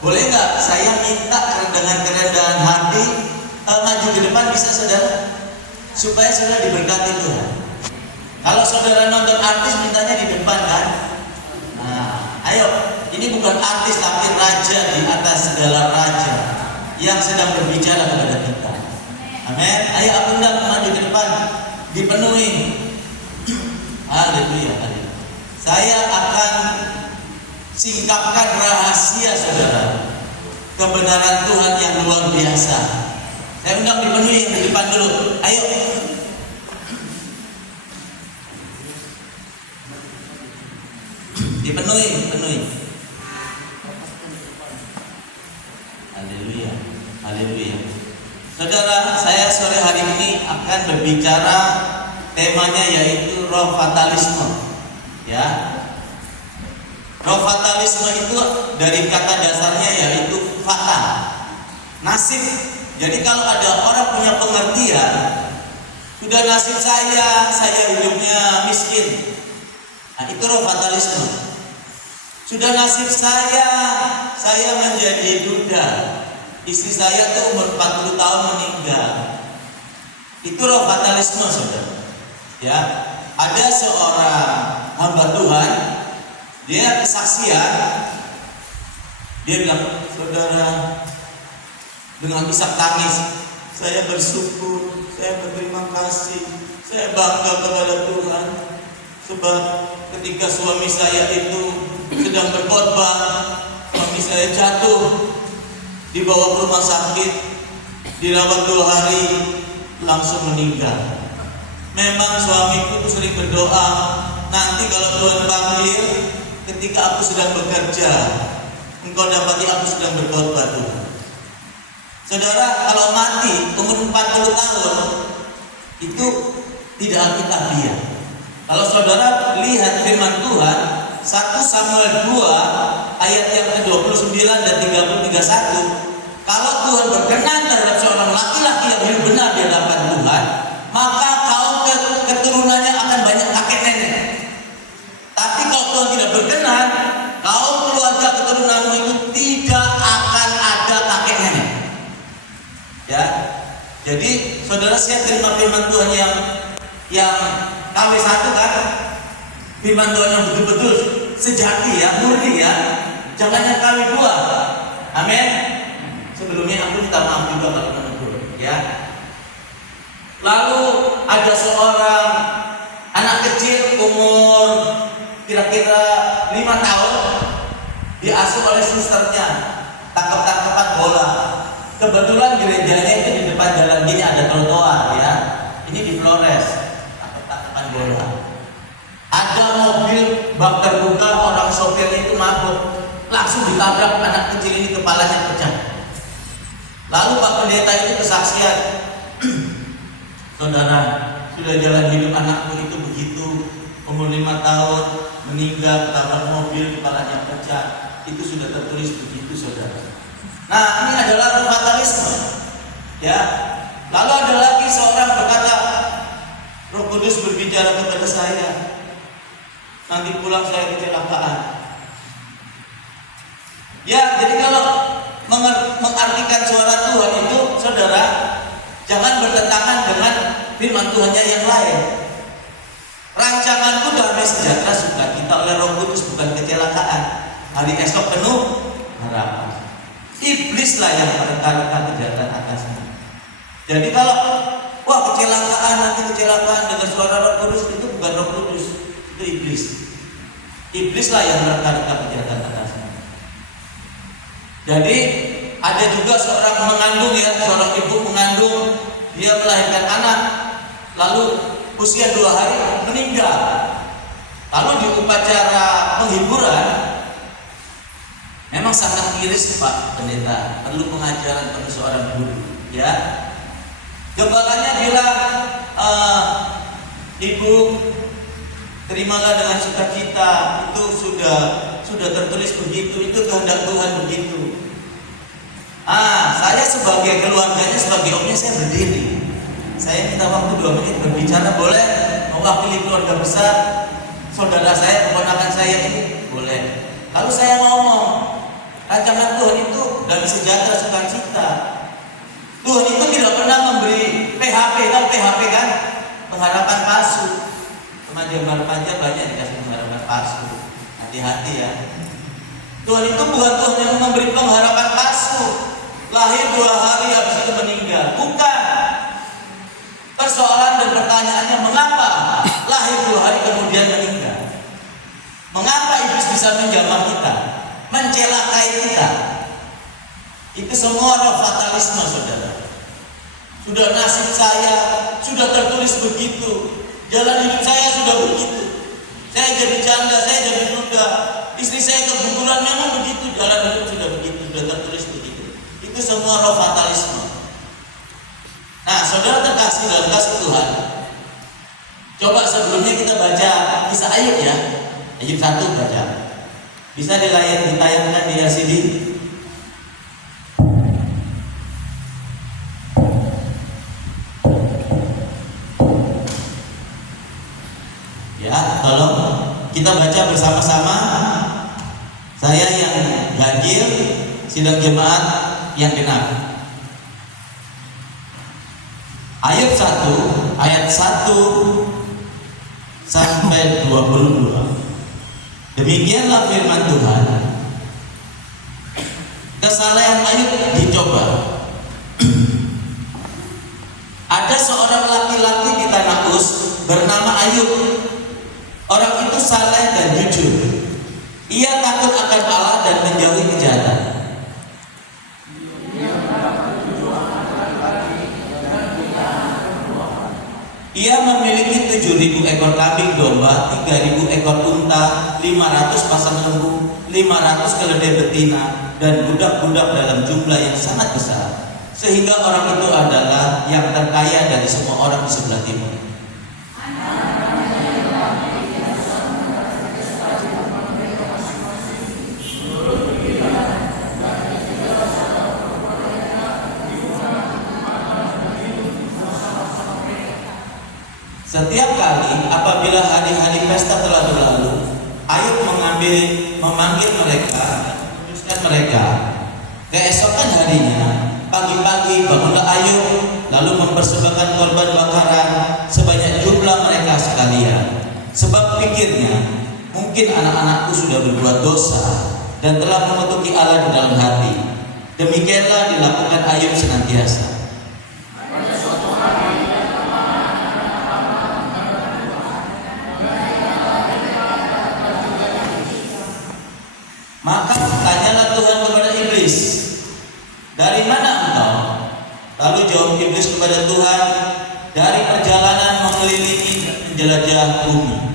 Boleh nggak saya minta dengan kerendahan hati maju ke depan, bisa saudara? Supaya saudara diberkati Tuhan. Kalau saudara nonton artis mintanya di depan kan? Nah, ayo, ini bukan artis tapi raja di atas segala raja yang sedang berbicara kepada kita. Amin. Ayo aku undang maju ke depan, dipenuhi. Haleluya. Saya akan singkapkan rahasia saudara, kebenaran Tuhan yang luar biasa. Saya undang dipenuhi yang di depan dulu. Ayo. Dipenuhi. Haleluya. Haleluya. Saudara, saya sore hari ini akan berbicara, temanya yaitu roh fatalisme. Ya. Roh fatalisme itu dari kata dasarnya yaitu fatal, nasib. Jadi kalau ada orang punya pengertian, sudah nasib saya hidupnya miskin. Nah, itu roh fatalisme. Sudah nasib saya menjadi duda. Istri saya tuh umur 40 tahun meninggal. Itu roh fatalisme, saudara. Ya, ada seorang hamba Tuhan, dia kesaksian. Dia bilang, saudara, dengan isak tangis, saya bersyukur, saya berterima kasih, saya bangga kepada Tuhan. Sebab ketika suami saya itu sedang berkhotbah, suami saya jatuh, dibawa ke rumah sakit, dirawat 2 hari, langsung meninggal. Memang suamiku itu sering berdoa, nanti kalau Tuhan panggil, ketika aku sedang bekerja, engkau dapati aku sedang berkhotbah Tuhan. Saudara, kalau mati umur 40 tahun itu tidak alkitabiah. Kalau saudara lihat firman Tuhan 1 Samuel 2 ayat yang ke-29 dan 30-31, kalau Tuhan berkenan terhadap seorang laki-laki yang hidup benar di hadapan Tuhan, maka kaum keturunannya akan banyak kakek nenek. Tapi kalau Tuhan tidak berkenan, kaum keluarga keturunanmu itu tidak akan ada kakek nenek. Ya. Jadi saudara, saya terima firman Tuhan yang KW1 kan, firman Tuhan yang betul-betul sejati ya, murni ya, jangan yang KW2. Amin. Sebelumnya aku minta maaf juga kalau menegur ya. Lalu ada seorang anak kecil umur kira-kira 5 tahun, diasuh oleh susternya, tangkap-tangkapan bola. Kebetulan gerejanya itu di depan jalan gini ada trotoar ya. Ini di Flores, tangkap-tangkapan bola. Ada mobil bak terbuka, orang sopirnya itu mabuk, langsung ditabrak anak kecil ini, kepalanya pecah. Lalu Pak Pendeta itu kesaksian, saudara, sudah jalan hidup anakku itu begitu, umur 5 tahun meninggal ketabrak mobil, kepalanya pecah. Itu sudah tertulis begitu, saudara. Nah, ini adalah roh fatalisme. Ya. Lalu ada lagi seorang berkata, Roh Kudus berbicara kepada saya, nanti pulang saya kecelakaan. Ya, jadi kalau mengartikan suara Tuhan itu, saudara, jangan bertentangan dengan firman Tuhannya yang lain. Rancanganku damai sejahtera sukacita oleh Roh Kudus, bukan kecelakaan. Hari esok penuh harapan. Iblislah yang merencanakan kejahatan atasmu. Jadi kalau wah nanti kecelakaan dengan suara Roh Kudus, itu bukan Roh Kudus, itu iblis. Iblislah yang merencanakan kejahatan atasmu. Jadi ada juga seorang mengandung ya, seorang ibu mengandung, dia melahirkan anak, lalu usia 2 hari meninggal. Lalu di upacara penghiburan, memang sangat miris Pak Pendeta, perlu pengajaran pada seorang guru ya. Gembalanya bilang, Ibu, terimalah dengan sukacita, itu sudah tertulis begitu, itu kehendak Tuhan begitu. Saya sebagai keluarganya, sebagai omnya, saya berdiri. Saya minta waktu 2 menit berbicara, boleh? Mewakili keluarga besar, saudara saya, keponakan saya ini, boleh. Lalu saya ngomong, rancangan Tuhan itu dan sejahtera sukacita. Tuhan itu tidak pernah memberi PHP, tahu PHP kan? Pengharapan palsu. Remaja-remaja banyak dikasih pengharapan palsu. Hati-hati ya. Tuhan itu bukan Tuhan yang memberi pengharapan palsu. Lahir 2 hari habis itu meninggal. Bukan. Persoalan dan pertanyaannya, mengapa lahir 2 hari kemudian meninggal? Mengapa iblis bisa menjamah kita, mencelakai kita? Itu semua roh fatalisme, saudara. Sudah nasib saya sudah tertulis begitu, jalan hidup saya sudah begitu. Saya jadi janda, saya jadi duda, istri saya keguguran, memang begitu, jalan hidup sudah begitu, sudah tertulis begitu. Itu semua roh fatalisme. Nah, saudara terkasih dalam kasih Tuhan, coba sebelumnya kita baca kisah Ayub ya. Ayub 1 baca. Bisa ditayangkan di LCD. Ya, tolong kita baca bersama-sama. Saya yang ganjil, sidang jemaat yang genap. Ayub 1 ayat 1 sampai 22. Demikianlah firman Tuhan. Kesalahan Ayub dicoba. Ada seorang laki-laki di tanah Uz bernama Ayub. Orang itu saleh dan jujur. Ia takut akan Allah dan menjauhi kejahatan. Ia memiliki 7.000 ekor kambing domba, 3.000 ekor unta, 500 pasang lembu, 500 keledai betina, dan budak-budak dalam jumlah yang sangat besar. Sehingga orang itu adalah yang terkaya dari semua orang di sebelah timur. Setiap kali apabila hari-hari pesta telah berlalu, Ayub memanggil mereka, memutuskan mereka. Keesokan harinya, pagi-pagi bangunlah Ayub, lalu mempersembahkan korban bakaran sebanyak jumlah mereka sekalian. Sebab pikirnya, mungkin anak-anakku sudah berbuat dosa dan telah mengutuki Allah di dalam hati. Demikianlah dilakukan Ayub senantiasa. Maka tanyalah Tuhan kepada iblis, dari mana engkau? Lalu jawab iblis kepada Tuhan, dari perjalanan mengelilingi dan menjelajah bumi.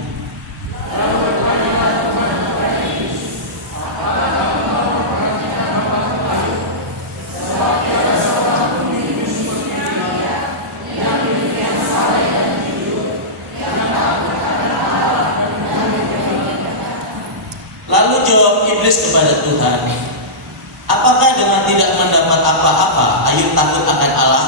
Lalu jawab iblis kepada Tuhan, apakah dengan tidak mendapat apa-apa Ayub takut akan Allah?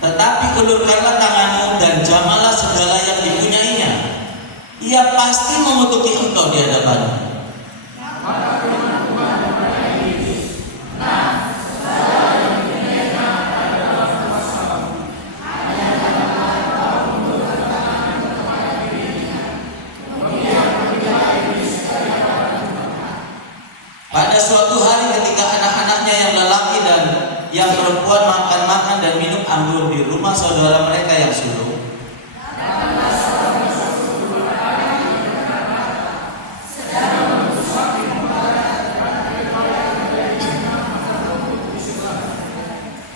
Tetapi ulurkanlah tanganmu dan jamalah segala yang dipunyainya. Ia pasti mengutuki engkau di hadapannya. Pada suatu hari ketika anak-anaknya yang lelaki dan yang perempuan makan-makan dan minum anggur di rumah saudara mereka yang sulung,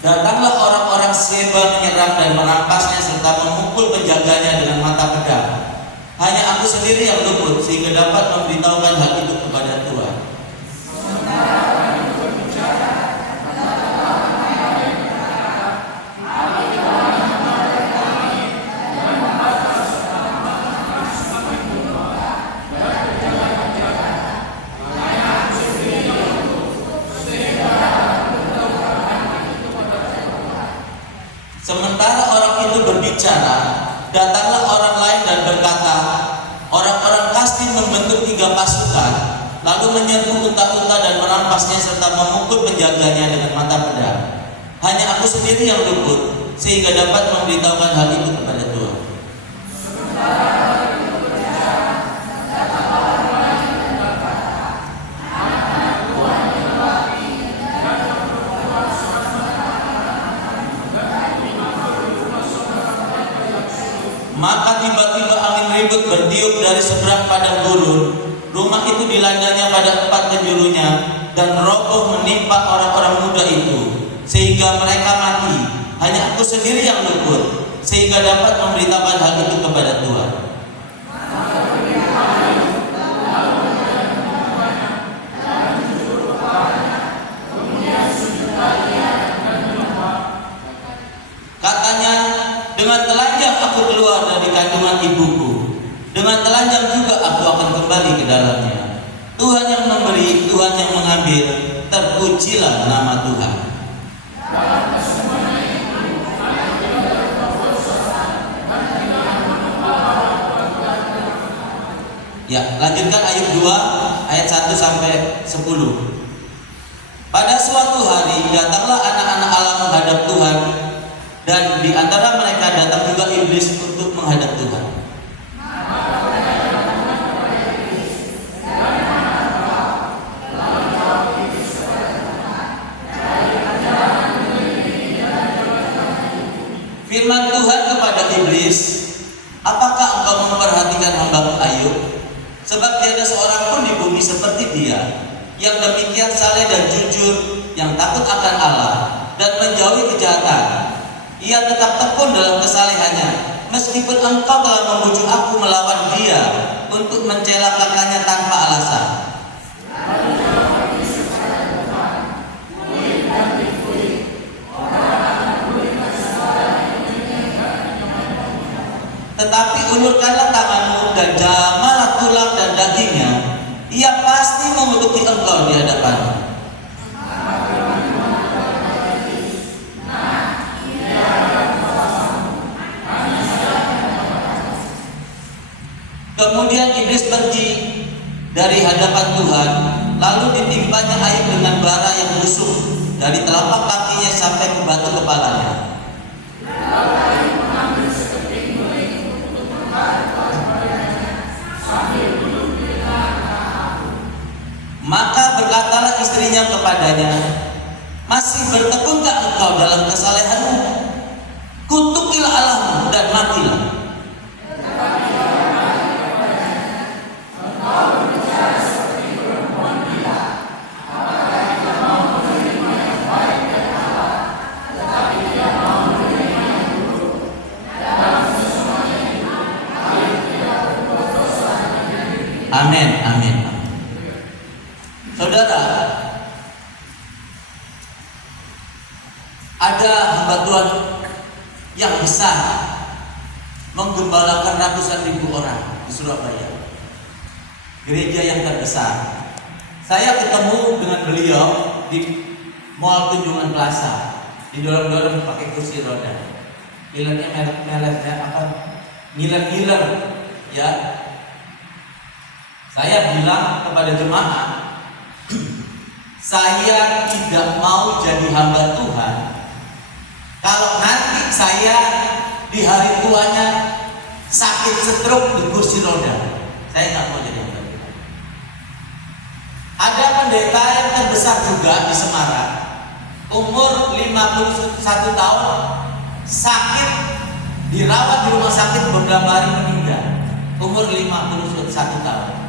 datanglah orang-orang Seba menyerang dan merampasnya serta memukul penjaganya dengan mata pedang. Hanya aku sendiri yang luput sehingga dapat memberitahukan hal itu kepada Tuhan. datanglah orang lain dan berkata, orang-orang Kasdim membentuk 3 pasukan, lalu menyerbu unta-unta dan merampasnya serta memukul penjaganya dengan mata pedang. Hanya aku sendiri yang luput, sehingga dapat memberitahukan hal itu kepada Tuhan. Maka tiba-tiba angin ribut bertiup dari seberang padang gurun. Rumah itu dilandanya pada 4 penjurunya dan roboh menimpa orang-orang muda itu, sehingga mereka mati. Hanya aku sendiri yang luput, sehingga dapat memberitahukan hal itu kepada Tuhan. Katanya, dengan telanjang aku keluar dari kandungan ibuku, dengan telanjang juga aku akan kembali ke dalamnya. Tuhan yang memberi, Tuhan yang mengambil, terpujilah nama Tuhan. Ya, lanjutkan ayat 2, ayat 1 sampai 10. Pada suatu hari datanglah anak-anak Allah menghadap Tuhan, dan di antara mereka datang juga iblis untuk menghadap Tuhan. Firman Tuhan kepada iblis, apakah engkau memperhatikan hamba-Ku Ayub? Sebab tiada seorang pun di bumi seperti dia, yang demikian saleh dan jujur, yang takut akan Allah dan menjauhi kejahatan. Ia tetap tekun dalam kesalehannya, meskipun engkau telah membujuk aku melawan dia untuk mencelakakannya tanpa alasan. Tetapi ulurkanlah tanganmu dan jamalah tulang dan dagingnya, ia pasti mengutuki engkau di hadapanmu. Kemudian iblis pergi dari hadapan Tuhan, lalu ditimpanya Ayub dengan bara yang busuk dari telapak kakinya sampai ke batu kepalanya. Maka berkatalah istrinya kepadanya, masih bertekunkah engkau dalam kesalehanmu? Kutukilah Allahmu dan matilah. Amin, amin. Saudara, ada hamba Tuhan yang besar menggembalakan ratusan ribu orang di Surabaya, gereja yang terbesar. Saya ketemu dengan beliau di Mall Tunjungan Plaza, didorong-dorong pakai kursi roda, ngiler-ngiler, ya. Saya bilang kepada jemaat, saya tidak mau jadi hamba Tuhan kalau nanti saya di hari tuanya sakit stroke di kursi roda. Saya nggak mau jadi hamba Tuhan. Ada pendeta yang terbesar juga di Semarang, umur 51 tahun, sakit, dirawat di rumah sakit beberapa hari meninggal, umur 51 tahun.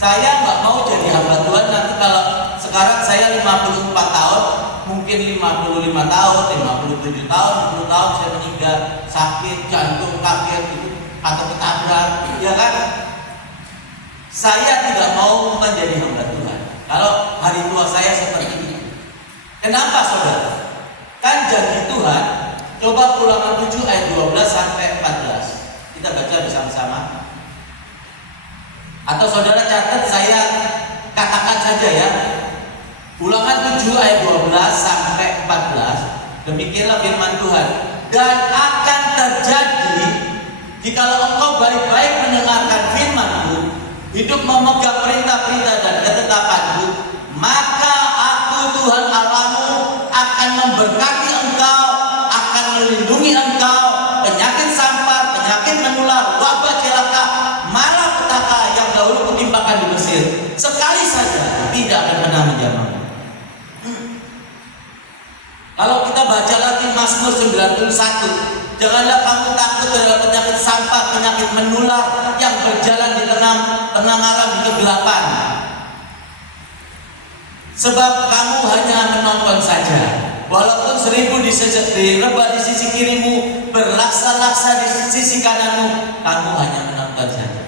Saya nggak mau jadi hamba Tuhan nanti kalau sekarang saya 54 tahun, mungkin 55 tahun, 57 tahun, 60 tahun saya meninggal sakit jantung, kaget gitu, atau ketabrak, ya kan? Saya tidak mau menjadi hamba Tuhan kalau hari tua saya seperti ini. Kenapa saudara? Kan janji Tuhan, coba Ulangan 7 ayat 12 sampai 14. Kita baca bersama-sama. Atau saudara catat, saya katakan saja ya. Ulangan 7 ayat 12 sampai 14. Demikianlah firman Tuhan. Dan akan terjadi jikalau engkau baik-baik mendengarkan firman-Ku, hidup memegang perintah-perintah dan ketetapan-Ku, maka Aku Tuhan Allahmu akan memberkati engkau, akan melindungi engkau, penyakit sampar, penyakit menular, wabah celaka, malapetaka yang dahulu kutimpakan di Mesir, sekali saja tidak akan pernah menjamah. Kalau kita baca lagi Mazmur 91, janganlah kamu takut terhadap penyakit sampar, penyakit menular yang berjalan di tengah malam di kegelapan. Sebab kamu hanya menonton saja. Walaupun 1000 direbah di sisi kirimu, berlaksa-laksa di sisi kananmu, kamu hanya menonton saja.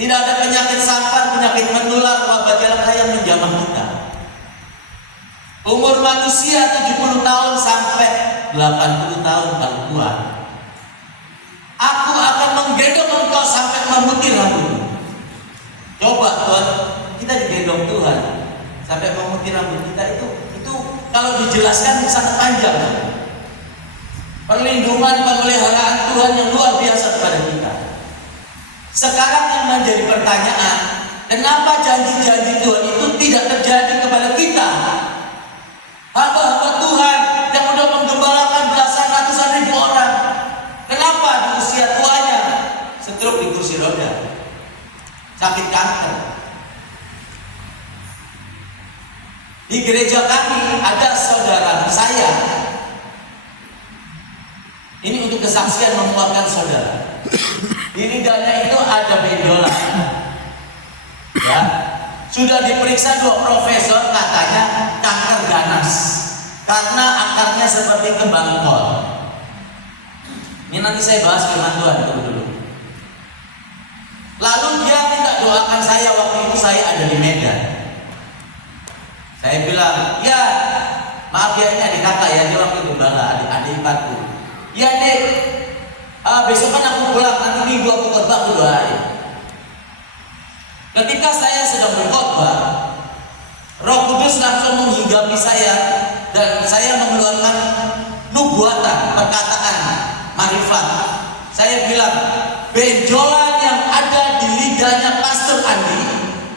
Tidak ada penyakit sampar, penyakit menular, wabah celaka yang menjamah kita. Umur manusia 70 tahun sampai 80 tahun kalau kuat. Aku akan menggendong engkau sampai memutih rambut. Coba Tuhan, kita digendong Tuhan sampai memutih rambut kita, itu kalau dijelaskan sangat panjang. Perlindungan, pemeliharaan Tuhan yang luar biasa kepada kita. Sekarang yang menjadi pertanyaan, kenapa janji-janji Tuhan itu tidak terjadi kepada kita? Hamba-hamba Tuhan yang udah menggembalakan belasan ratusan ribu orang, kenapa di usia tuanya stroke di kursi roda, sakit kanker? Di gereja kami ada saudara saya, ini untuk kesaksian menguatkan saudara. Di lidahnya itu ada benjolan, ya. Sudah diperiksa 2 profesor, katanya kanker ganas karena akarnya seperti kembang kol. Ini nanti saya bahas firman Tuhan dulu. Lalu dia minta doakan saya, waktu itu saya ada di Medan. Saya bilang, ya maaf ya, ini adik kakak ya, dia waktu gembala, adik iparku. Ya dek, besok kan aku pulang, nanti minggu aku khotbah, aku doain. Ketika saya sedang berkhotbah, Roh Kudus langsung menghinggapi saya dan saya mengeluarkan nubuatan, perkataan, marifat. Saya bilang, benjolan yang ada di lidahnya Pastor Andi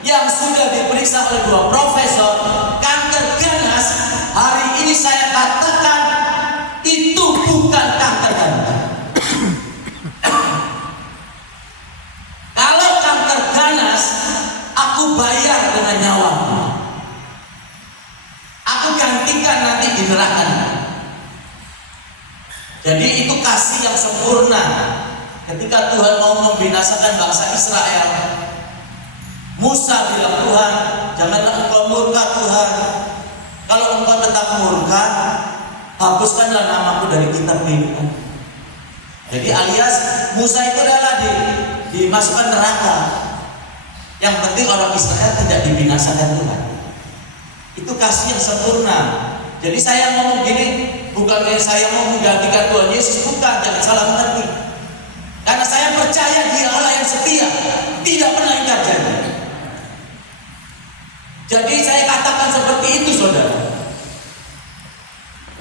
yang sudah diperiksa oleh 2 profesor, kanker ganas, hari ini saya katakan itu bukan kanker ganas. Kalau kanker ganas, aku bayar dengan nyawaku. Aku gantikan nanti di neraka. Jadi itu kasih yang sempurna. Ketika Tuhan mau membinasakan bangsa Israel, Musa bilang, Tuhan, janganlah engkau murka Tuhan. Kalau engkau tetap murka, hapuskanlah namaku dari kitab kehidupan. Jadi alias Musa itu adalah dimasukkan neraka. Yang penting orang Israel tidak dibinasakan Tuhan. Itu kasih yang sempurna. Jadi saya ngomong gini, bukan saya mau menggantikan Tuhan Yesus, bukan, jangan salah mengerti. Karena saya percaya Dia Allah yang setia, tidak pernah ingkar janji. Jadi saya katakan seperti itu, saudara.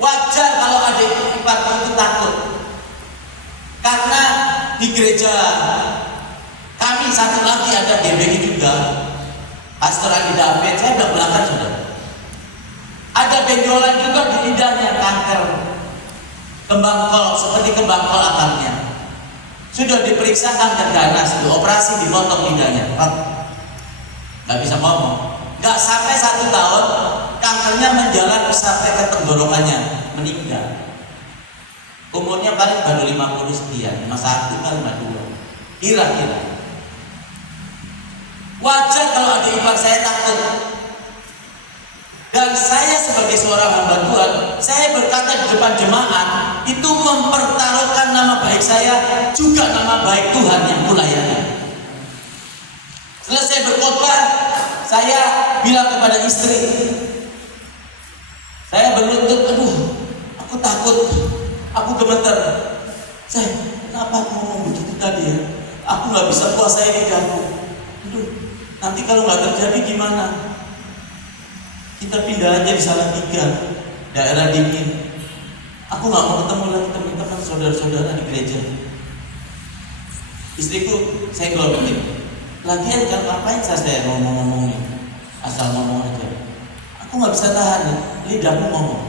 Wajar kalau adik iparku itu takut. Karena di gereja kami satu lagi ada GBI juga, Pastor Andi David, saya udah belakang, saudara. Ada benjolan juga di lidahnya, kanker kembang kol, seperti kembang kol akarnya. Sudah diperiksa kanker ganas, dioperasi, dipotong lidahnya, nggak bisa ngomong. Nggak sampai 1 tahun, kankernya menjalar sampai ke tenggorokannya, meninggal. Umurnya paling baru 50 sekian, 51 atau 52, kira-kira. Wajar kalau adik ipar saya takut. Dan saya sebagai seorang hamba Tuhan, saya berkata di depan jemaat, itu mempertaruhkan nama baik saya, juga nama baik Tuhan yang kulayani. Selesai berkhotbah, saya bilang kepada istri, saya berlutut, aduh, aku takut, aku gemeter. Saya, kenapa aku ngomong begitu tadi ya? Aku nggak bisa kuasai lidahku. Aduh, nanti kalau nggak terjadi gimana? Kita pindah aja di Salatiga, daerah dingin. Aku nggak mau ketemu lagi teman-teman saudara-saudara di gereja. Istriku, saya ngomongin, lagian kan ngapain saya ngomong-ngomongin, asal ngomong aja. Aku nggak bisa tahan, lidahku ngomong.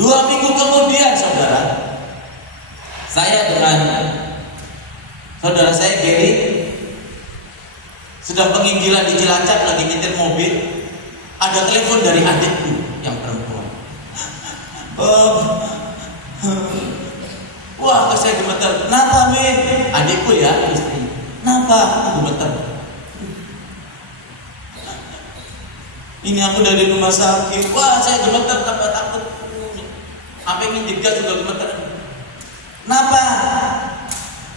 2 minggu kemudian, saudara, saya dengan saudara saya Gary sedang penginggilan di Cilacap, lagi nyetir mobil. Ada telepon dari adikku yang perempuan. Wah, saya gemeter. Kenapa, Min? Adikku ya, istri. Kenapa? Aku gemeter. Ini aku dari rumah sakit. Wah, saya gemeter, takut. Sampai ngintip gas juga gemeter. Kenapa?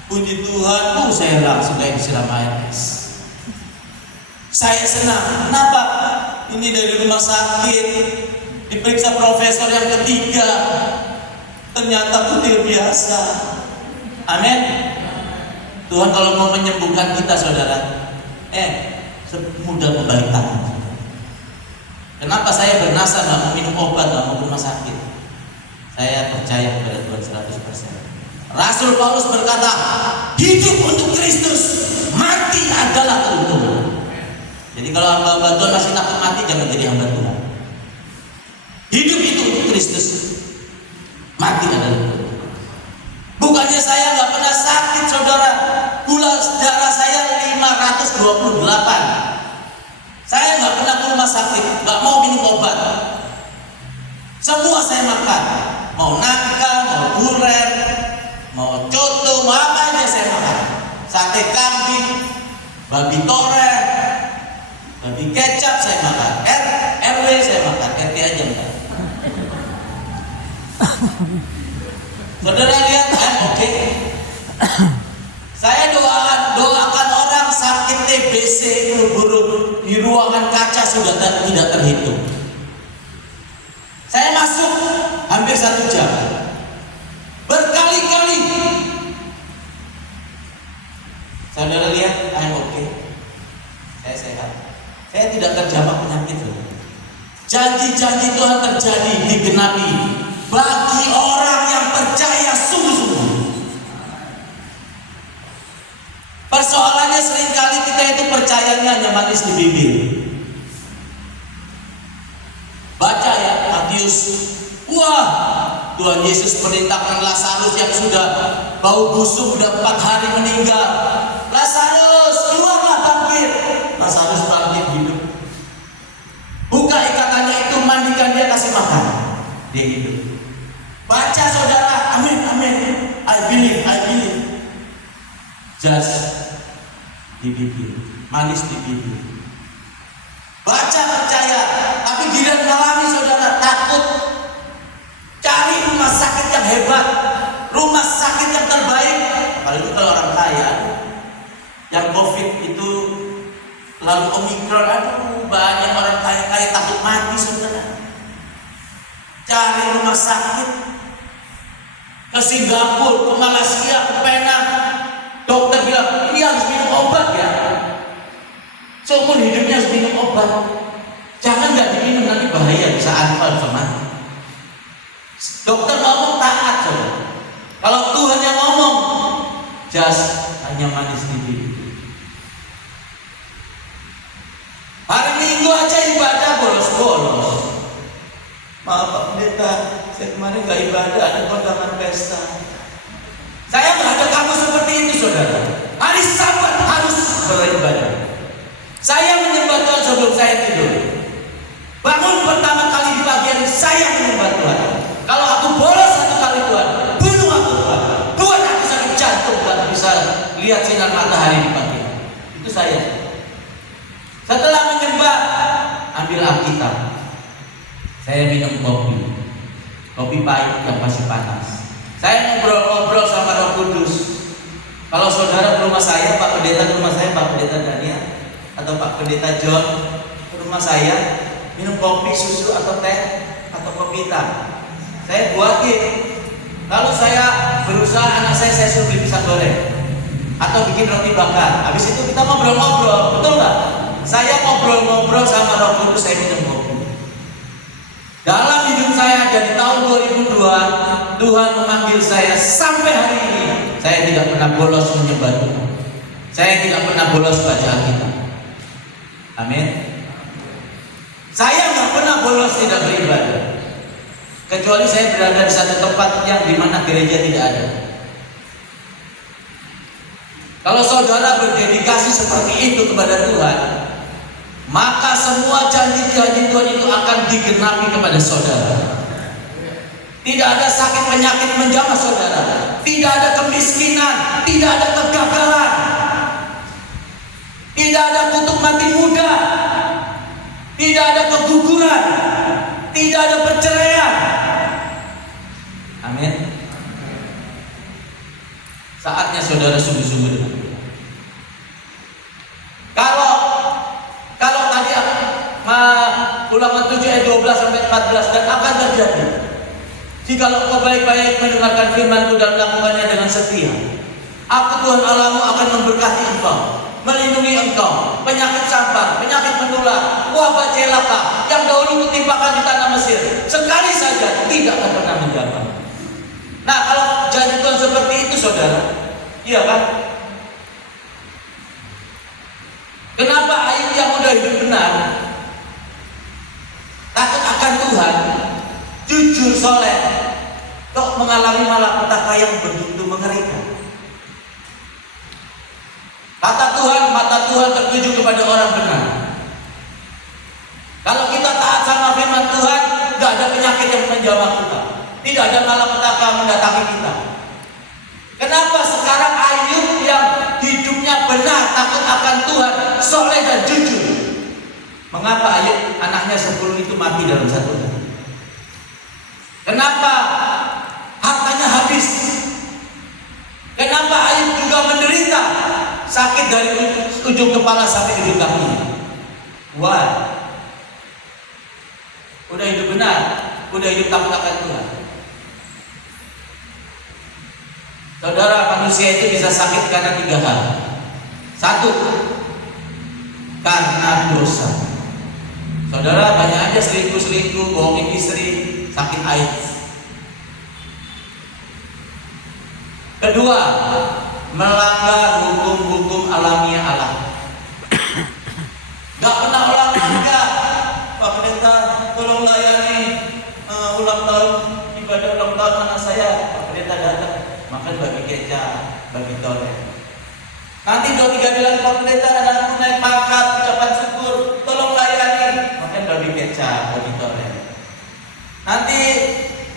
Puji Tuhan, saya langsung kayak disiram air es. Saya senang. Kenapa? Ini dari rumah sakit, diperiksa profesor yang ketiga. Ternyata kutil biasa. Amin. Tuhan kalau mau menyembuhkan kita, saudara, semudah membalik tangan. Kenapa saya bernasa nggak mau minum obat, nggak mau rumah sakit? Saya percaya kepada Tuhan 100%. Rasul Paulus berkata, hidup untuk Kristus, mati adalah keuntungan. Jadi kalau hamba Tuhan masih takut mati, jangan jadi hamba Tuhan. Hidup itu untuk Kristus, mati adalah keuntungan. Bukannya saya nggak pernah sakit, saudara. Gula darah saya 528. Saya nggak pernah ke rumah sakit, nggak mau minum obat. Semua saya makan, mau nangka, mau durian, mau coto, mau apa aja saya makan. Sate kambing, babi tore, babi kecap saya makan. RW saya makan, RT aja enggak. Saudara lihat, oke. Saya doakan orang sakit TBC buruk di ruangan kaca sudah tidak terhitung. Saya masuk hampir 1 jam, berkali-kali. Saudara lihat, oke. Saya sehat. Saya tidak terjamah penyakit. Janji-janji Tuhan terjadi, digenapi bagi orang yang percaya sungguh-sungguh. Persoalannya seringkali kita itu percayanya hanya manis di bibir. Baca ya Matius. Wah, Tuhan Yesus perintahkan Lazarus yang sudah bau busuk, sudah 4 hari meninggal. Lazarus, keluarlah, bangkit. Lazarus bangkit hidup. Buka ikatannya itu, mandikan dia, kasih makan. Dia hidup. Baca saudara, amin, amin. I believe. Just di bibir, manis di bibir. Baca percaya, tapi giliran mengalami saudara takut. Cari rumah sakit yang hebat, rumah sakit yang terbaik. Apalagi kalau orang kaya, yang COVID itu lalu Omikron, banyak orang kaya takut mati saudara. Cari rumah sakit, ke Singapura, ke Malaysia, ke Penang. Dokter bilang, ini harus minum obat ya. Seumur hidupnya harus minum obat. Jangan nggak diminum, nanti bahaya, bisa anfal sama. Dokter ngomong taat saudara. Kalau Tuhan yang ngomong, just hanya manis di bibir. Hari Minggu aja ibadah bolos-bolos. Maaf Pak Pendeta, saya kemarin nggak ibadah, ada kondangan pesta. Saya nggak ada kamu seperti itu saudara. Hari Sabat harus beribadah. Saya menyembah Tuhan sebelum saya tidur. Bangun pertama kali di pagi hari, saya menyembah Tuhan. Kalau aku bolos 1 kali Tuhan, bunuh aku Tuhan. Buat aku sakit jantung, gak bisa lihat sinar matahari di pagi hari. Itu saya. Setelah menyembah, ambil Alkitab. Saya minum kopi pahit yang masih panas. Saya ngobrol-ngobrol sama Roh Kudus. Kalau saudara ke rumah saya, Pak Pendeta ke rumah saya, Pak Pendeta Daniel atau Pak Pendeta John ke rumah saya, minum kopi, susu atau teh atau kopi hitam, saya buatin. Lalu saya berusaha anak saya suruh beli pisang goreng atau bikin roti bakar. Habis itu kita ngobrol-ngobrol, betul nggak? Saya ngobrol-ngobrol sama Roh Kudus, saya minum kopi. Dalam hidup saya ada dari tahun 2002 Tuhan memanggil saya sampai hari ini. Saya tidak pernah bolos menyembah Tuhan. Saya tidak pernah bolos baca Alkitab. Amin. Saya nggak pernah bolos tidak beribadah. Kecuali saya berada di satu tempat yang dimana gereja tidak ada. Kalau saudara berdedikasi seperti itu kepada Tuhan, maka semua janji-janji Tuhan itu akan digenapi kepada saudara. Tidak ada sakit penyakit menjamah saudara, tidak ada kemiskinan, tidak ada kegagalan, tidak ada kutuk mati muda, tidak ada keguguran, tidak ada perceraian. Amin. Saatnya saudara sungguh-sungguh dengan Tuhan. Kalau tadi Ulangan 7 ayat 12 sampai 14, dan akan terjadi jikalau kau baik-baik mendengarkan firman-Ku dan melakukannya dengan setia, Aku Tuhan Allahmu akan memberkati engkau, melindungi engkau, penyakit sampar, penyakit menular, wabah celaka yang dahulu kutimpakan di tanah Mesir, sekali saja tidak akan pernah menjamah. Nah, kalau janji Tuhan seperti itu saudara, iya kan? Kenapa Ayub yang udah hidup benar, takut akan Tuhan, jujur, soleh, kok mengalami malapetaka yang begitu mengerikan? Kata Tuhan, mata Tuhan tertuju kepada orang benar. Kalau kita taat sama firman Tuhan, gak ada penyakit yang menjamah kita, tidak ada malapetaka mendatangi kita. Kenapa sekarang Ayub yang hidupnya benar, takut akan Tuhan, soleh dan jujur, mengapa Ayub anaknya 10 itu mati dalam satu hari? Kenapa hartanya habis? Kenapa Ayub juga menderita sakit dari ujung kepala sampai ujung kaki? Why? Udah hidup benar, udah hidup takut akan Tuhan. Saudara, manusia itu bisa sakit karena 3 hal. 1, karena dosa. Saudara, banyak aja selingkuh, bohongin istri, sakit AIDS. 2, melanggar hukum-hukum alamiah Allah. Gak pernah olahraga, Pak Pendeta, tolong layani ulang tahun, ibadah ulang tahun anak saya. Pak Pendeta datang, makan bagi kecap, bagi toleh. Nanti 2-3 bilang, Pak Pendeta, anakku naik pangkat, ucapan syukur, tolong layani, makan bagi kecap, bagi toleh. Nanti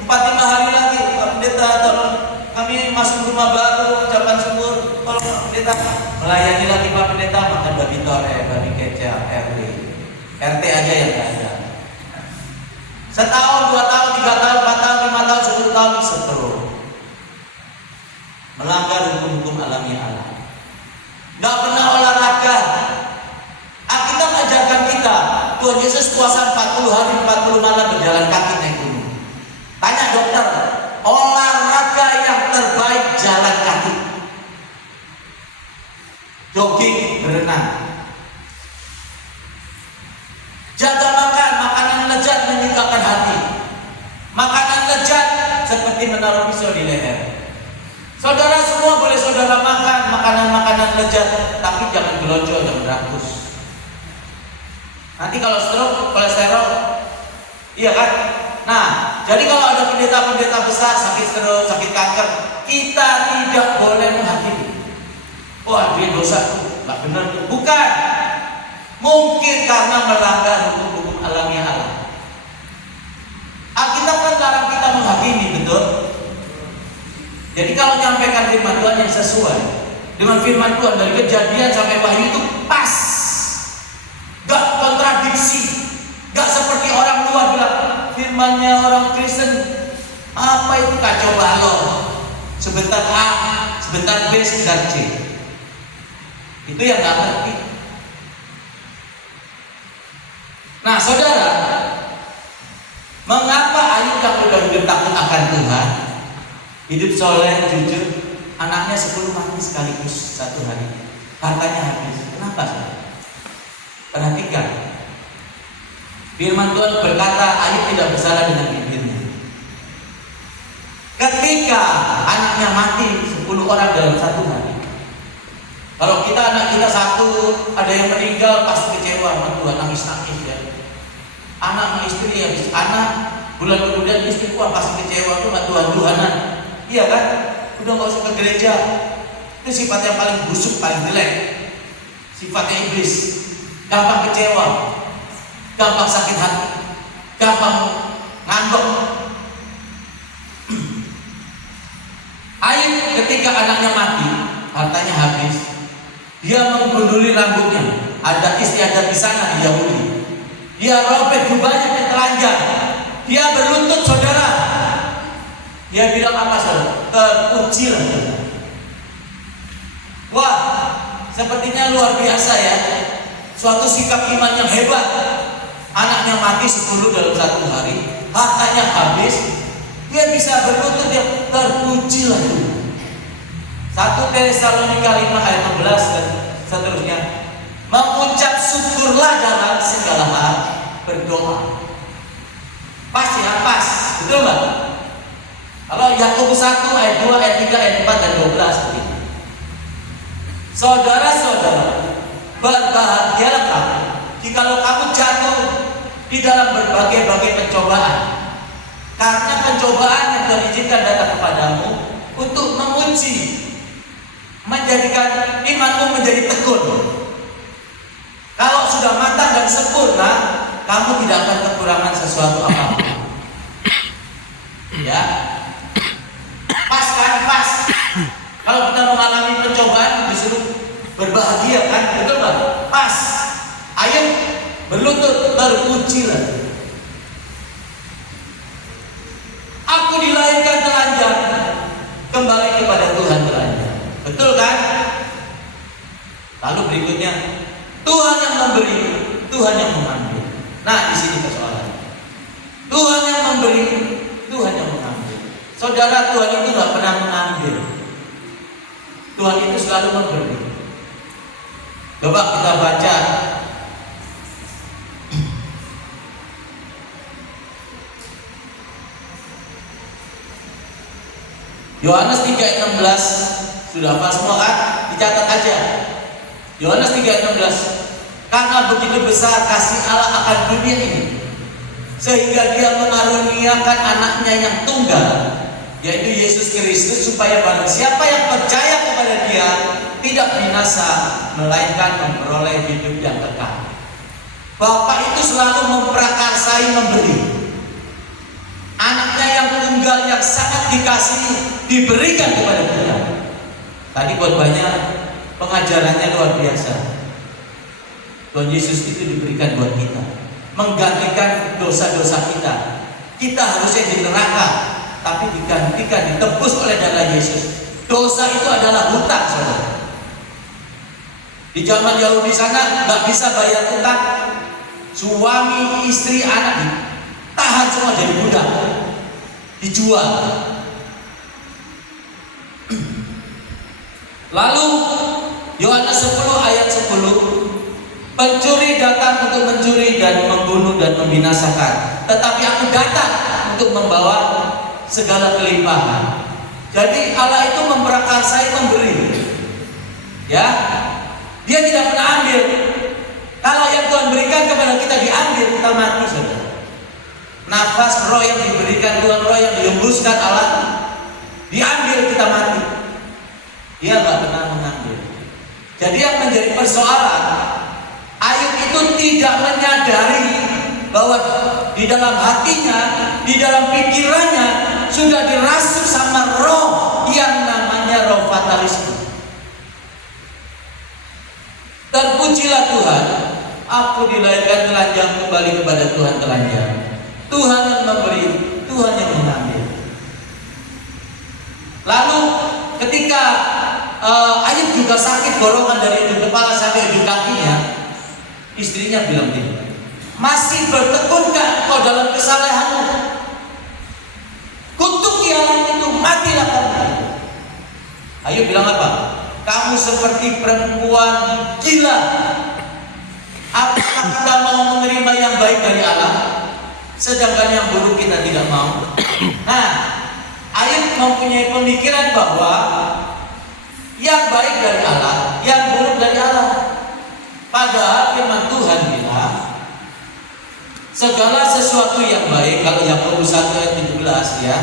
4-5 hari lagi, Pak Pendeta, tolong kami masuk rumah baru, ucapan syukur, tolong Pak Pendeta melayani lagi Pak Pendeta, makan babi tore, babi kecap, RT aja yang gak ada. Setahun, 2 tahun, 3 tahun, 4 tahun, 5 tahun, 10 tahun, seterusnya melanggar hukum-hukum alamiah Allah. Gak pernah olahraga. Alkitab mengajarkan kita, Tuhan Yesus puasa 40 hari 40 malam berjalan kaki naik gunung. Tanya dokter, olahraga yang terbaik jalan kaki, jogging, berenang. Jaga makan, makanan lezat menyukakan hati. Makanan lezat seperti menaruh pisau di leher. Saudara semua boleh saudara makan makanan-makanan lezat, tapi jangan gelonjol, jangan rakus. Nanti kalau stroke, kolesterol, iya kan? Nah, jadi kalau ada pendeta-pendeta besar sakit stroke, sakit kanker, kita tidak boleh menghakimi. Wah, dia dosa tuh, nggak benar tuh. Bukan. Mungkin karena melanggar hukum-hukum alamiah Allah. Alkitab kan larang kita menghakimi, betul? Jadi kalau menyampaikan firman Tuhan yang sesuai dengan firman Tuhan dari Kejadian sampai Wahyu itu pas, gak kontradiksi, gak seperti orang luar bilang firmannya orang Kristen apa itu kacau balau, sebentar A, sebentar B, sebentar C. Itu yang gak ngerti. Nah saudara, mengapa Ayub yang udah hidup takut akan Tuhan, hidup soleh, jujur, anaknya 10 mati sekaligus satu hari, hartanya habis? Kenapa saudara? Perhatikan, firman Tuhan berkata Ayub tidak bersalah dengan bibirnya. Ketika anaknya mati 10 orang dalam satu hari. Kalau kita anak kita satu, ada yang meninggal, pasti kecewa sama Tuhan, nangis-nangis ya. Anak sama istri habis anak, bulan kemudian istri pasti kecewa tuh, nggak Tuhan-Tuhanan. Iya kan? Udah nggak usah ke gereja. Itu sifat yang paling busuk, paling jelek. Sifatnya iblis. Gampang kecewa, gampang sakit hati, gampang ngambek. Ayub ketika anaknya mati, hartanya habis, dia menggunduli rambutnya. Ada istiadat di sana di Yahudi. Dia robek jubahnya ke telanjang. Dia berlutut, saudara. Dia bilang apa, saudara? Terpujilah. Wah, sepertinya luar biasa ya. Suatu sikap iman yang hebat. Anaknya mati 10 dalam satu hari, hartanya habis, dia bisa berlutut, dia terpujilah. 1 Tesalonika 5 ayat 16 dan seterusnya. Mengucap syukurlah dalam segala hal, berdoa. Pas ya, pas, betul nggak? Kalau Yakobus 1 ayat 2, ayat 3, ayat 4 dan 12 begitu. Saudara-saudara, berbahagialah kamu jikalau kamu jatuh di dalam berbagai-bagai pencobaan, karena pencobaan yang Tuhan izinkan datang kepadamu untuk menguji, menjadikan imanmu menjadi tekun. Kalau sudah matang dan sempurna, kamu tidak akan kekurangan sesuatu apapun. Ya, pas kan, pas. Kalau kita mengalami pencobaan disuruh berbahagia kan, betul kan? Pas. Ayub berlutut, terpujilah. Aku dilahirkan telanjang, kembali kepada Tuhan telanjang. Betul kan? Lalu berikutnya, Tuhan yang memberi, Tuhan yang mengambil. Nah, di sini persoalannya. Tuhan yang memberi, Tuhan yang mengambil. Saudara, Tuhan itu nggak pernah mengambil. Tuhan itu selalu memberi. Coba kita baca Yohanes 3 ayat 16. Sudah hafal semua kan? Dicatat aja. Yohanes 3 ayat 16. Karena begitu besar kasih Allah akan dunia ini, sehingga dia mengaruniakan anaknya yang tunggal, yaitu Yesus Kristus, supaya barang siapa yang percaya kepada dia tidak binasa, melainkan memperoleh hidup yang kekal. Bapak itu selalu memprakarsai memberi. Anaknya yang tunggal yang sangat dikasihi diberikan kepada kita. Tadi buat banyak pengajarannya luar biasa. Tuhan Yesus itu diberikan buat kita, menggantikan dosa-dosa kita. Kita harusnya di neraka, tapi digantikan, ditebus oleh darah Yesus. Dosa itu adalah hutang, saudara. Di zaman Yahudi sana nggak bisa bayar hutang. Suami, istri, anak tahan semua jadi budak, dijual. Lalu Yohanes 10 ayat 10, pencuri datang untuk mencuri dan membunuh dan membinasakan, tetapi aku datang untuk membawa segala kelimpahan. Jadi Allah itu memprakarsai memberi. Ya, Dia tidak pernah ambil. Kalau yang Tuhan berikan kepada kita diambil, kita mati, saudara. Nafas roh yang diberikan Tuhan, roh yang dihembuskan Allah, diambil, kita mati. Dia nggak pernah mengambil. Jadi yang menjadi persoalan, Ayub itu tidak menyadari bahwa di dalam hatinya, di dalam pikirannya sudah dirasuk sama roh yang namanya roh fatalisme. Terpujilah Tuhan, aku dilahirkan telanjang, kembali kepada Tuhan telanjang. Tuhan yang memberi, Tuhan yang mengambil. Lalu ketika Ayub juga sakit borongan dari ujung kepala sampai ujung kakinya, istrinya bilang gini, masih bertekunkah engkau dalam kesalehanmu? Kutuki alam itu, matilah kamu. Ayub bilang apa? Kamu seperti perempuan gila. Apakah kita mau menerima yang baik dari Allah, sedangkan yang buruk kita tidak mau? Nah, Ayub mempunyai pemikiran bahwa yang baik dari Allah, yang buruk dari Allah. Padahal firman Tuhan bilang segala sesuatu yang baik, kalau Yakobus 1 ayat 17 ya,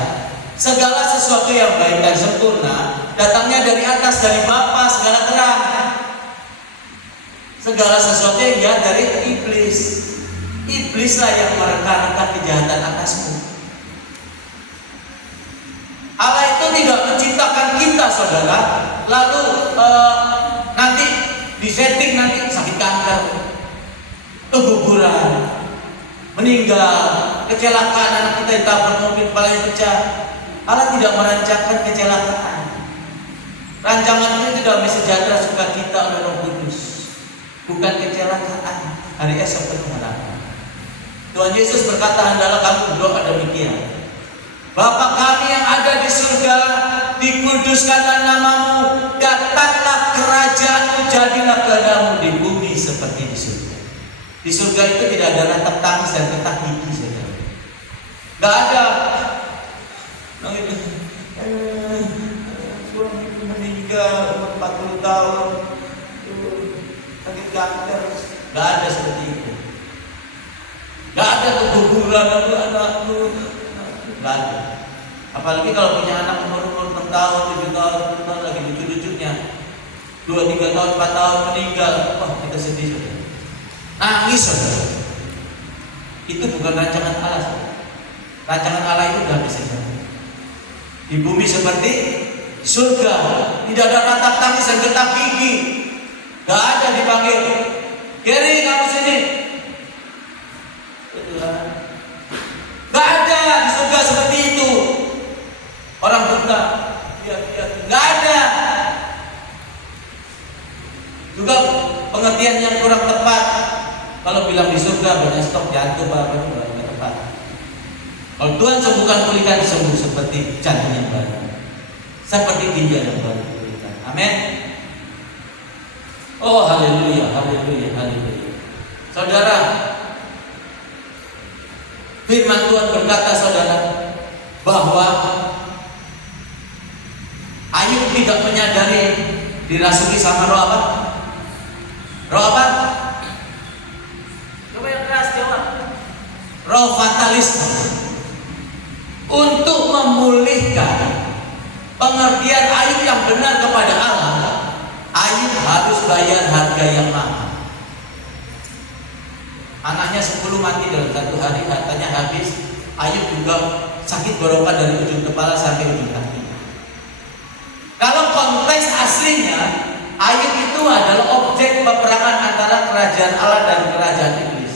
segala sesuatu yang baik dan sempurna datangnya dari atas, dari Bapa segala terang. Segala sesuatu yang jahat dari iblis. Iblislah yang mereka-reka kejahatan atasmu. Allah itu tidak menciptakan kita, saudara, lalu nanti disetting nanti sakit kanker, keguguran, meninggal, kecelakaan, anak kita ditabrak mobil kepalanya pecah. Allah tidak merancangkan kecelakaan. Rancangan itu damai sejahtera sukacita oleh Roh Kudus, bukan kecelakaan. Hari esok penuh harapan. Tuhan Yesus berkata, hendaklah kamu berdoa demikian: Bapa kami yang ada di surga, dikuduskanlah namamu, datanglah kerajaanmu, jadilah kehendakmu di bumi seperti di surga. Di surga itu tidak ada ratap tangis dan getah gigi, saudara. Gak ada. Suami itu meninggal umur 40 tahun, sakit kanker. Gak ada seperti itu. Gak ada keguguran anakku. Gak ada. Apalagi kalau punya anak umur 6 tahun, 7 tahun, 10 tahun lagi lucu-lucunya 2, 3 tahun, 4 tahun meninggal. Wah, kita sedih, saudara. Nangis, saudara. Itu bukan rancangan Allah, saudara. Rancangan Allah itu udah bisa jadi. Di bumi seperti surga, tidak ada ratap tangis dan getah gigi. Gak ada dipanggil, Gary kamu sini. Gak ada di surga seperti itu. Orang buta, gak ada. Juga pengertian yang kurang tepat. Kalau bilang di surga banyak stok jantung, apa itu nggak tepat. Kalau Tuhan sembuhkan, pulihkan, sembuh seperti jantung yang baru, seperti ginjal yang baru dipulihkan. Amin. Oh haleluya, haleluya, haleluya. Saudara, firman Tuhan berkata, saudara, bahwa Ayub tidak menyadari dirasuki sama roh apa? Roh apa? Coba yang keras jawab. Roh fatalisme. Untuk memulihkan pengertian Ayub yang benar kepada Allah, Ayub harus bayar harga yang mahal. Anaknya 10 mati dalam 1 hari, hartanya habis. Ayub juga sakit borokan dari ujung kepala sampai ujung kaki. Kalau konteks aslinya, Ayub itu adalah objek peperangan antara kerajaan Allah dan kerajaan iblis.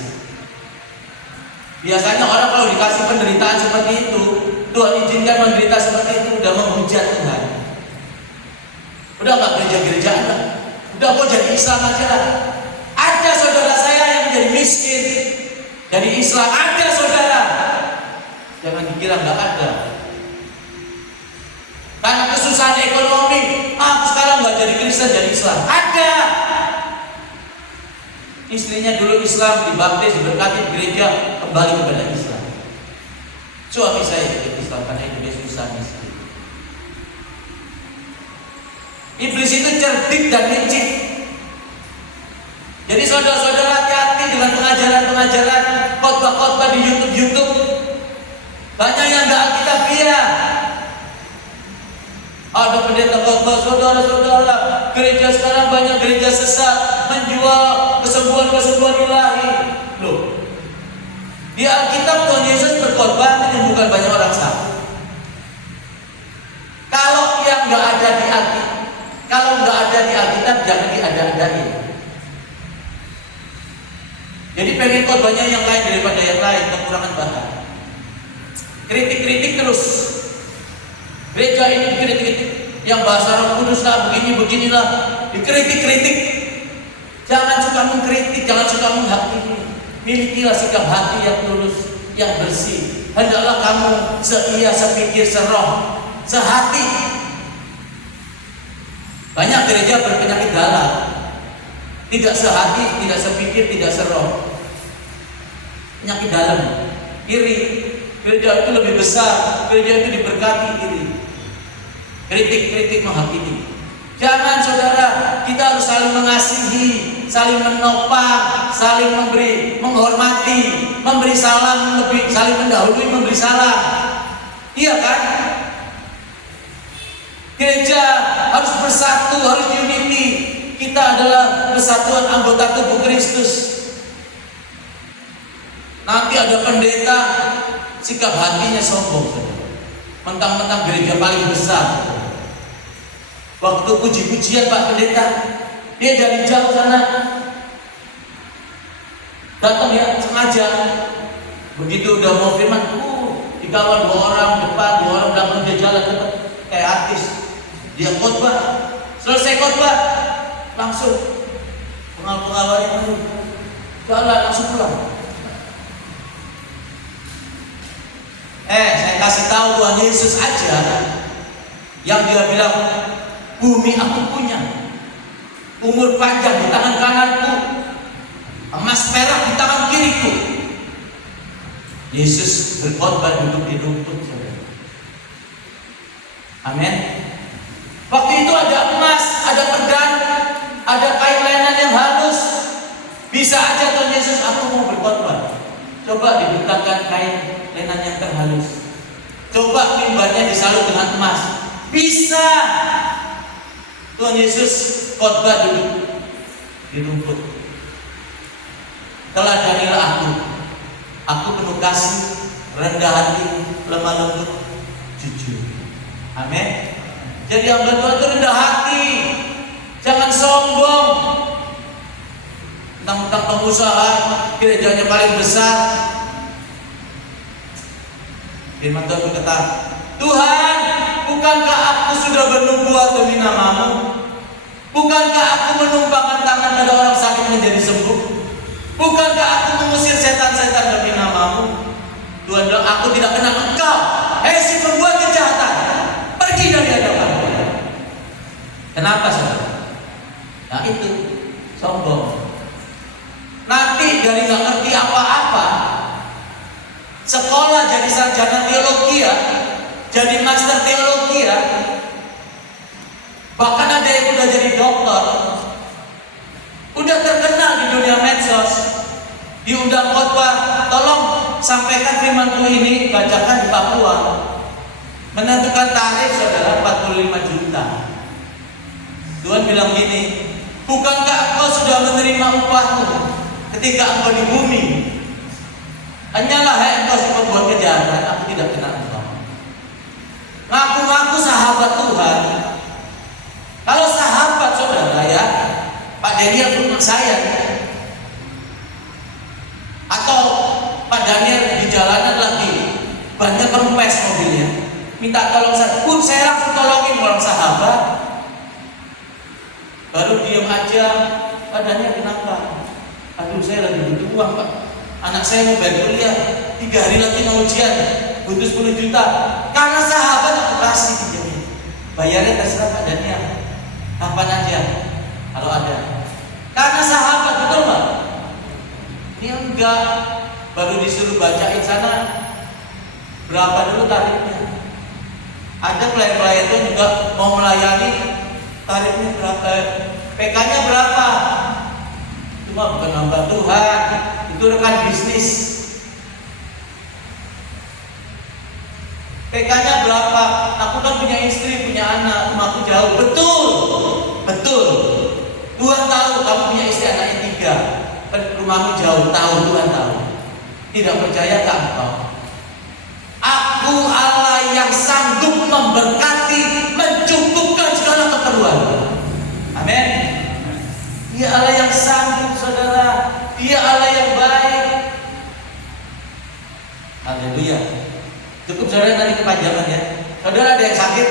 Biasanya orang kalau dikasih penderitaan seperti itu, Tuhan izinkan menderita seperti itu, udah menghujat Tuhan. Udah nggak gereja-gerejaan lah, udah mau jadi Islam aja lah. Ada saudara saya yang menjadi miskin, jadi Islam. Ada saudara, jangan dikira nggak ada. Karena kesusahan ekonomi, aku sekarang nggak jadi Kristen, jadi Islam. Ada. Istrinya dulu Islam, dibaptis, diberkati di gereja, kembali kepada Islam. Suami saya ikut Islam karena itu dia susah miskin. Iblis itu cerdik dan licik. Jadi saudara-saudara, hati-hati dengan pengajaran-pengajaran, khotbah-khotbah di YouTube. Banyak yang nggak alkitabiah. Ada pendeta khotbah, saudara-saudara, gereja sekarang banyak gereja sesat menjual kesembuhan-kesembuhan ilahi. Loh, di Alkitab Tuhan Yesus berkhotbah menyembuhkan banyak orang sakit. Kalau yang nggak ada di Alkitab, kalau nggak ada di Alkitab, jangan diada-adain. Jadi pengen khotbahnya yang lain daripada yang lain, kekurangan bahan. Kritik-kritik terus. Gereja ini dikritik-kritik, yang bahasa Roh Kudus lah, beginilah, dikritik-kritik. Jangan suka mengkritik, jangan suka menghakimi. Milikilah sikap hati yang tulus, yang bersih. Hendaklah kamu seia, sepikir, seroh, sehati. Banyak gereja berpenyakit dalam, tidak sehati, tidak sepikir, tidak seroh. Penyakit dalam, iri. Gereja itu lebih besar, gereja itu diberkati, iri. kritik-kritik menghakimi. Jangan saudara, kita harus saling mengasihi, saling menopang, saling memberi, menghormati, memberi salam lebih, saling mendahului memberi salam. Iya kan? Gereja harus bersatu, harus unity. Kita adalah persatuan anggota tubuh Kristus. Nanti ada pendeta sikap hatinya sombong, saudara. Mentang-mentang gereja paling besar. Waktu puji-pujian Pak Pendeta, dia dari jauh sana datang ya sengaja. Begitu udah mau firman, dikawal 2 orang depan, 2 orang belakang, dia jalan depan kayak artis. Dia khotbah, selesai khotbah langsung pengawalnya jalan langsung pulang. Saya kasih tahu Tuhan Yesus aja yang dia bilang, bumi aku punya, umur panjang di tangan kananku, emas perak di tangan kiriku. Yesus berkhotbah duduk di rumput. Amin. Waktu itu ada emas, ada pedang, ada kain lenan yang halus. Bisa aja Tuhan Yesus, aku mau berkhotbah, coba dibentangkan kain lenan yang terhalus, coba mimbarnya disalut dengan emas. Bisa. Tuhan Yesus khotbah duduk di rumput. Teladanilah aku penuh kasih, rendah hati, lemah lembut, jujur. Amin. Jadi hamba Tuhan itu rendah hati, jangan sombong. Tentang pengusaha gerejanya paling besar. Firman Tuhan berkata, Tuhan, bukankah aku sudah bernubuat demi nama-Mu? Bukankah aku menumpangkan tangan pada orang sakit menjadi sembuh? Bukankah aku mengusir setan-setan demi nama-Mu? Tuhan bilang, aku tidak kenal engkau, si pembuat kejahatan, pergi dari hadapan. Kenapa saudara? Nah itu sombong. Nanti dari nggak ngerti apa-apa, sekolah jadi sarjana teologi ya, jadi master teologi ya, bahkan ada yang udah jadi doktor, udah terkenal di dunia medsos, diundang khotbah, tolong sampaikan firman Tuhan ini, bacakan di Papua, menentukan tarif saudara 45 juta. Tuhan bilang gini, bukankah engkau sudah menerima upahmu ketika engkau di bumi? Hanyalah engkau si pembuat kejahatan, aku tidak kenal engkau. Ngaku-ngaku sahabat Tuhan. Kalau sahabat saudara ya, Pak Daniel rumah saya, atau Pak Daniel di jalanan lagi banyak kempes mobilnya, minta tolong saya, saya langsung tolongin orang sahabat. Baru diam aja, Pak Daniel kenapa? Aduh saya lagi butuh uang Pak, anak saya mau bayar kuliah, 3 hari lagi mau ujian, butuh 10 juta. Karena sahabat aku kasih pinjamin, bayarnya terserah Pak Daniel, kapan aja kalau ada. Karena sahabat, betul Pak? Ini enggak, baru disuruh bacain sana berapa dulu tarifnya. Ada pelayan-pelayan itu juga mau melayani, tarifnya berapa, PK-nya berapa. Cuma bukan hamba Tuhan, itu rekan bisnis. PK-nya berapa? Aku kan punya istri, punya anak, rumahku jauh. Betul, betul. Tuhan tahu kamu punya istri, anaknya 3, rumahmu jauh, tahu, Tuhan tahu. Tidak percaya tak engkau? Aku Allah yang sanggup memberkati, mencukupkan segala keperluan. Amin. Dia Allah yang sanggup saudara, Dia Allah yang baik. Haleluya. Cukup saudara tadi kepanjangan ya. Saudara ada yang sakit?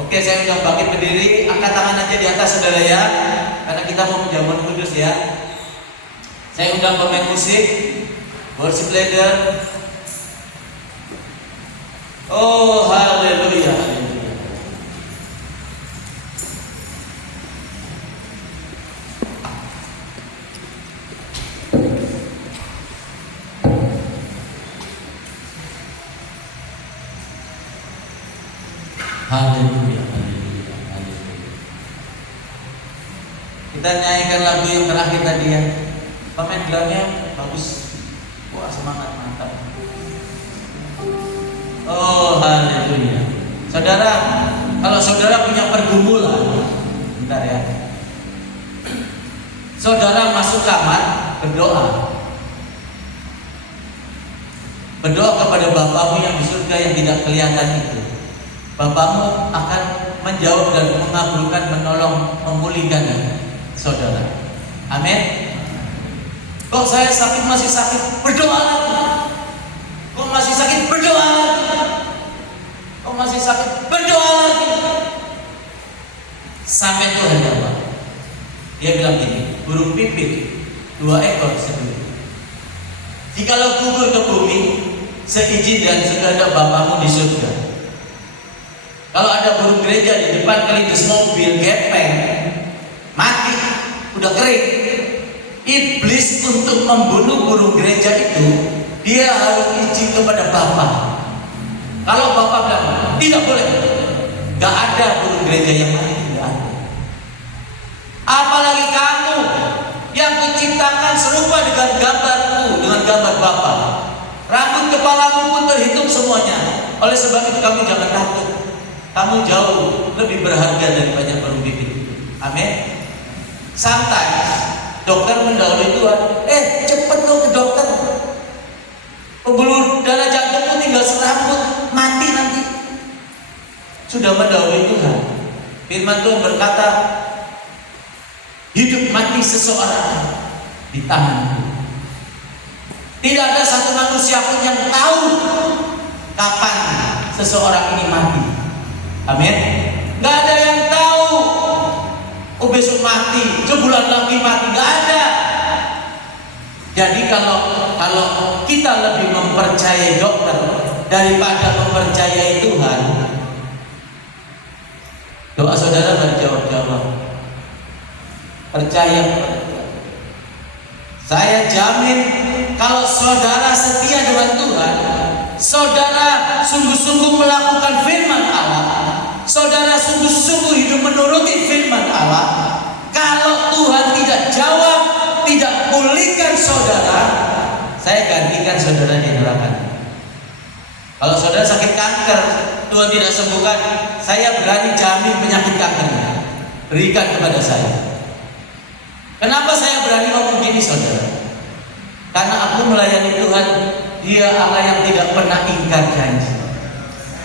Oke, saya undang bangkit berdiri, angkat tangan aja di atas saudara ya, karena kita mau menjamuan kudus ya. Saya undang pemain musik, worship leader. Oh haleluya, haleluya. Haleluya, haleluya, haleluya. Kita nyanyikan lagu yang terakhir tadi ya. Pemain gitarnya bagus. Wah, semangat, mantap. Oh, haleluya. Saudara, kalau saudara punya pergumulan, bentar ya. Saudara masuk kamar, berdoa. Berdoa kepada Bapamu yang di surga yang tidak kelihatan itu. Bapamu akan menjawab dan mengabulkan, menolong, memulihkan saudara. Amin. Kok saya sakit, masih sakit, berdoa lagi. Kok masih sakit, berdoa lagi. Kok masih sakit, berdoa lagi. Sampai Tuhan jawab. Dia bilang gini, burung pipit 2 ekor sebelum. Jikalau gugur ke bumi, seizin dan sekehendak Bapamu di surga. Kalau ada burung gereja di depan kelindes mobil gepeng, mati, udah kering. Iblis untuk membunuh burung gereja itu, dia harus izin kepada Bapa. Kalau Bapa bilang tidak boleh, gak ada burung gereja yang mati, gak ada. Apalagi kamu yang kuciptakan serupa dengan gambarku, dengan gambar Bapa. Rambut kepalamu pun terhitung semuanya. Oleh sebab itu kamu jangan takut. Kamu jauh lebih berharga dari banyak burung pipit. Amin. Santai. Dokter mendahului Tuhan. Cepet lo ke dokter. Pembuluh darah jantungmu tinggal serambut, mati nanti. Sudah mendahului Tuhan. Firman Tuhan berkata, hidup mati seseorang di tanganku. Tidak ada satu manusia pun yang tahu kapan seseorang ini mati. Amin. Gak ada yang tahu. Oh, besok mati, sebulan lagi mati, gak ada. Jadi kalau kita lebih mempercayai dokter daripada mempercayai Tuhan, doa saudara berjawab-jawab. Percaya kepada Tuhan. Saya jamin kalau saudara setia dengan Tuhan, saudara sungguh-sungguh melakukan firman Allah, saudara sungguh-sungguh hidup menuruti firman Allah. Kalau Tuhan tidak jawab, tidak pulihkan saudara, saya gantikan saudara di neraka. Kalau saudara sakit kanker, Tuhan tidak sembuhkan, saya berani jamin penyakit kankernya berikan kepada saya. Kenapa saya berani ngomong gini saudara? Karena aku melayani Tuhan, Dia Allah yang tidak pernah ingkar janji.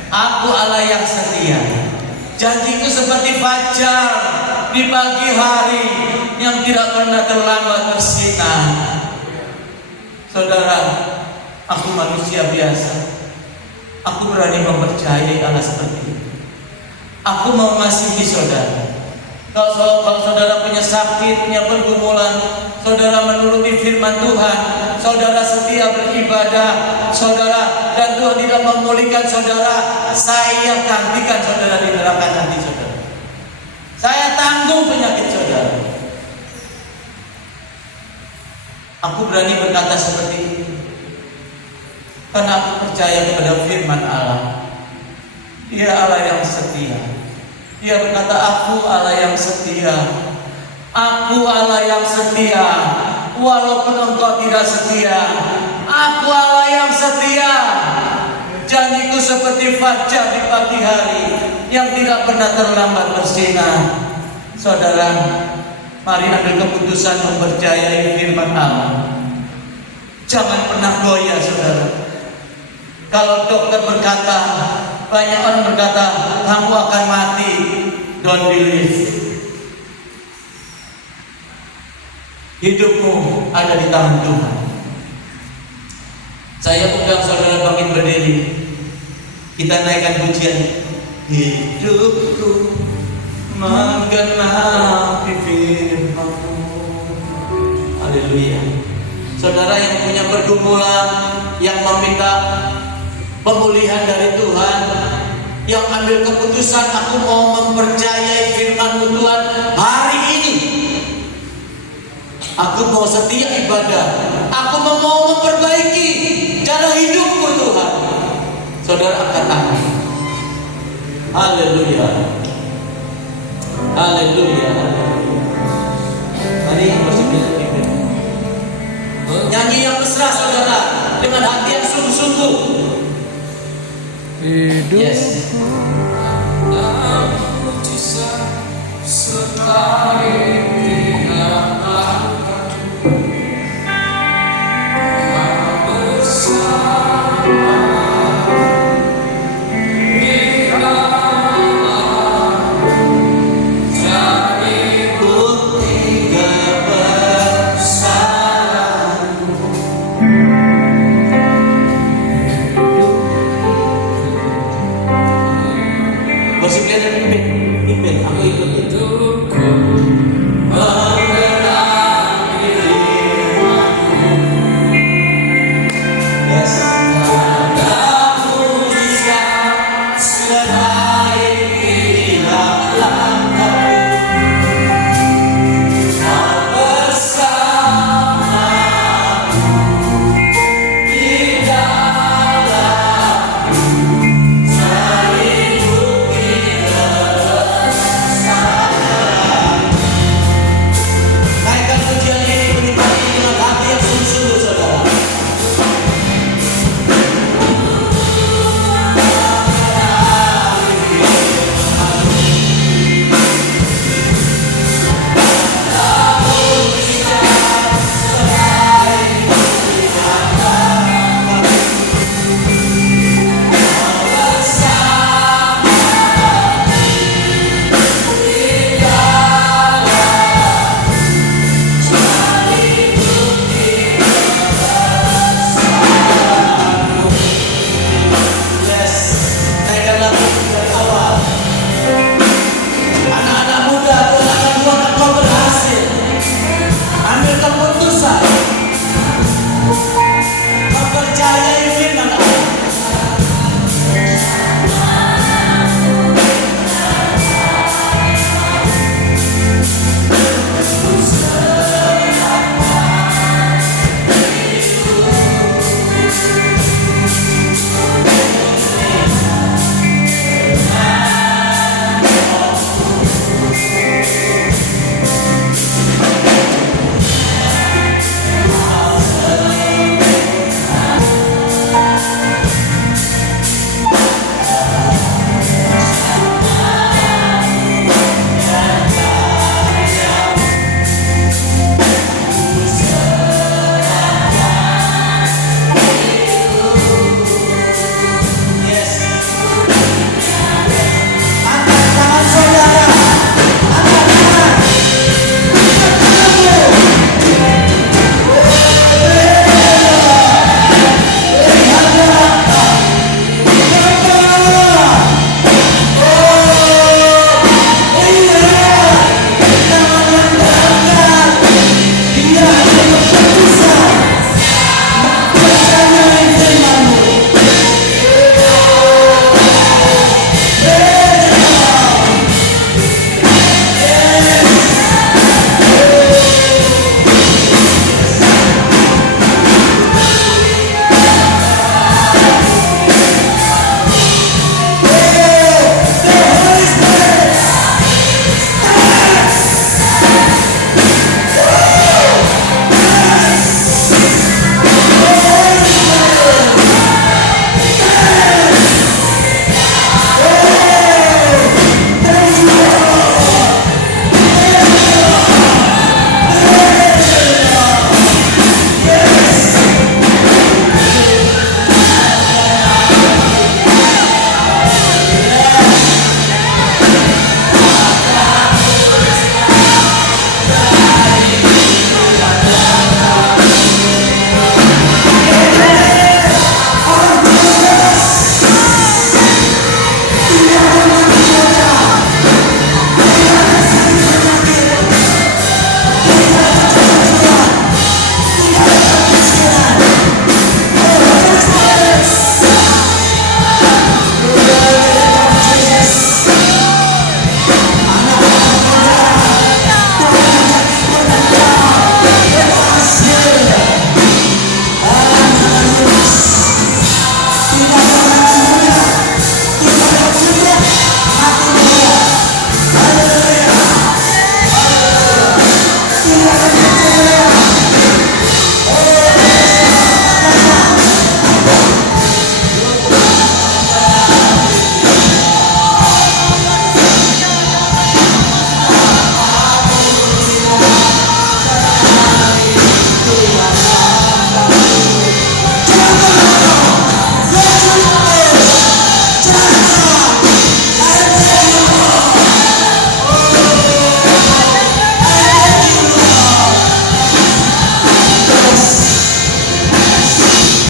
Aku Allah yang setia. Janjiku seperti fajar di pagi hari yang tidak pernah terlambat bersinar. Saudara, aku manusia biasa. Aku berani mempercayai Allah seperti itu. Aku mau mengasihi saudara. Kalau saudara punya sakit, punya pergumulan, saudara menuruti firman Tuhan, saudara setia beribadah, saudara, dan Tuhan tidak memulihkan saudara, saya gantikan saudara di neraka nanti saudara. Saya tanggung penyakit saudara. Aku berani berkata seperti ini karena aku percaya kepada firman Allah. Dia Allah yang setia. Dia berkata, aku Allah yang setia. Aku Allah yang setia. Walaupun engkau tidak setia, aku Allah yang setia. Janjiku seperti fajar di pagi hari yang tidak pernah terlambat bersinar. Saudara, mari ambil keputusan mempercayai firman Allah. Jangan pernah goyah saudara. Kalau dokter berkata, banyak orang berkata, kamu akan mati. Don't believe. Hidupmu ada di tangan Tuhan. Saya undang saudara bangkit berdiri. Kita naikkan pujian. Hidupku menggenapi firman-Mu. Haleluya. Saudara yang punya pergumulan, yang meminta pemulihan dari Tuhan, yang ambil keputusan, aku mau mempercayai firman-Mu Tuhan hari ini. Aku mau setia ibadah. Aku mau memperbaiki cara hidupku Tuhan. Saudara angkat tangan. Haleluya. Haleluya. Mari musik kita. Nyanyi yang mesra saudara, dengan hati yang sungguh-sungguh. Yes. Sekali